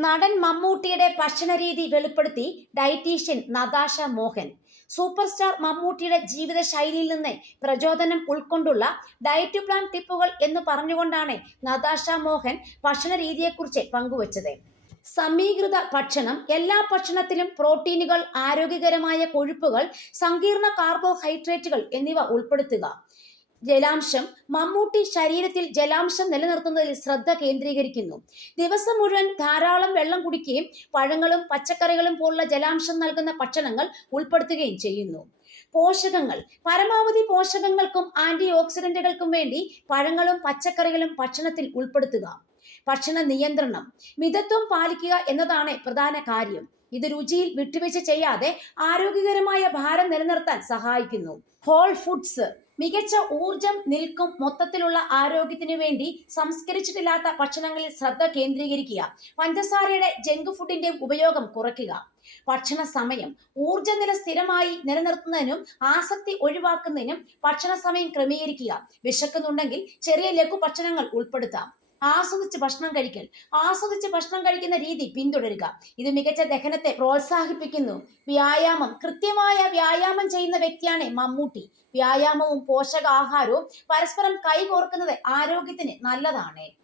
നടൻ മമ്മൂട്ടിയുടെ ഭക്ഷണരീതി വെളിപ്പെടുത്തി dietitian Natasha Mohan. Super star മമ്മൂട്ടിയുടെ ജീവിത ശൈലിയിൽ നിന്ന് പ്രചോദനം ഉൾക്കൊണ്ടുള്ള ഡയറ്റ് പ്ലാൻ ടിപ്പുകൾ എന്ന് പറഞ്ഞുകൊണ്ടാണ് നതാഷ മോഹൻ ഭക്ഷണ രീതിയെക്കുറിച്ച് പങ്കുവച്ചത്. സമീകൃത ഭക്ഷണം, എല്ലാ ഭക്ഷണത്തിലും പ്രോട്ടീനുകൾ, ആരോഗ്യകരമായ കൊഴുപ്പുകൾ, സങ്കീർണ കാർബോഹൈഡ്രേറ്റുകൾ എന്നിവ ഉൾപ്പെടുത്തുക. ജലാംശം. മമ്മൂട്ടി ശരീരത്തിൽ ജലാംശം നിലനിർത്തുന്നതിൽ ശ്രദ്ധ കേന്ദ്രീകരിക്കുന്നു. ദിവസം മുഴുവൻ ധാരാളം വെള്ളം കുടിക്കുകയും പഴങ്ങളും പച്ചക്കറികളും പോലുള്ള ജലാംശം നൽകുന്ന ഭക്ഷണങ്ങൾ ഉൾപ്പെടുത്തുകയും ചെയ്യുന്നു. പോഷകങ്ങൾ. പരമാവധി പോഷകങ്ങൾക്കും ആന്റി ഓക്സിഡന്റുകൾക്കും വേണ്ടി പഴങ്ങളും പച്ചക്കറികളും ഭക്ഷണത്തിൽ ഉൾപ്പെടുത്തുക. ഭക്ഷണ നിയന്ത്രണം. മിതത്വം പാലിക്കുക എന്നതാണ് പ്രധാന കാര്യം. ഇത് രുചിയിൽ വിട്ടുവീഴ്ച ചെയ്യാതെ ആരോഗ്യകരമായ ഭാരം നിലനിർത്താൻ സഹായിക്കുന്നു. Whole foods. മികച്ച ഊർജം നിൽക്കും മൊത്തത്തിലുള്ള ആരോഗ്യത്തിനു വേണ്ടി സംസ്കരിച്ചിട്ടില്ലാത്ത ഭക്ഷണങ്ങളിൽ ശ്രദ്ധ കേന്ദ്രീകരിക്കുക. പഞ്ചസാരയുടെ ജങ്ക് ഫുഡിന്റെ ഉപയോഗം കുറയ്ക്കുക. ഭക്ഷണ സമയം. ഊർജ്ജനില സ്ഥിരമായി നിലനിർത്തുന്നതിനും ആസക്തി ഒഴിവാക്കുന്നതിനും ഭക്ഷണ സമയം ക്രമീകരിക്കുക. വിശക്കുന്നുണ്ടെങ്കിൽ ചെറിയ ലഘു ഭക്ഷണങ്ങൾ ഉൾപ്പെടുത്താം. ആസ്വദിച്ച് ഭക്ഷണം കഴിക്കുന്ന രീതി പിന്തുടരുക. ഇത് മികച്ച ദഹനത്തെ പ്രോത്സാഹിപ്പിക്കുന്നു. വ്യായാമം. കൃത്യമായ വ്യായാമം ചെയ്യുന്ന വ്യക്തിയാണ് മമ്മൂട്ടി. വ്യായാമവും പോഷകാഹാരവും പരസ്പരം കൈകോർക്കുന്നത് ആരോഗ്യത്തിന് നല്ലതാണ്.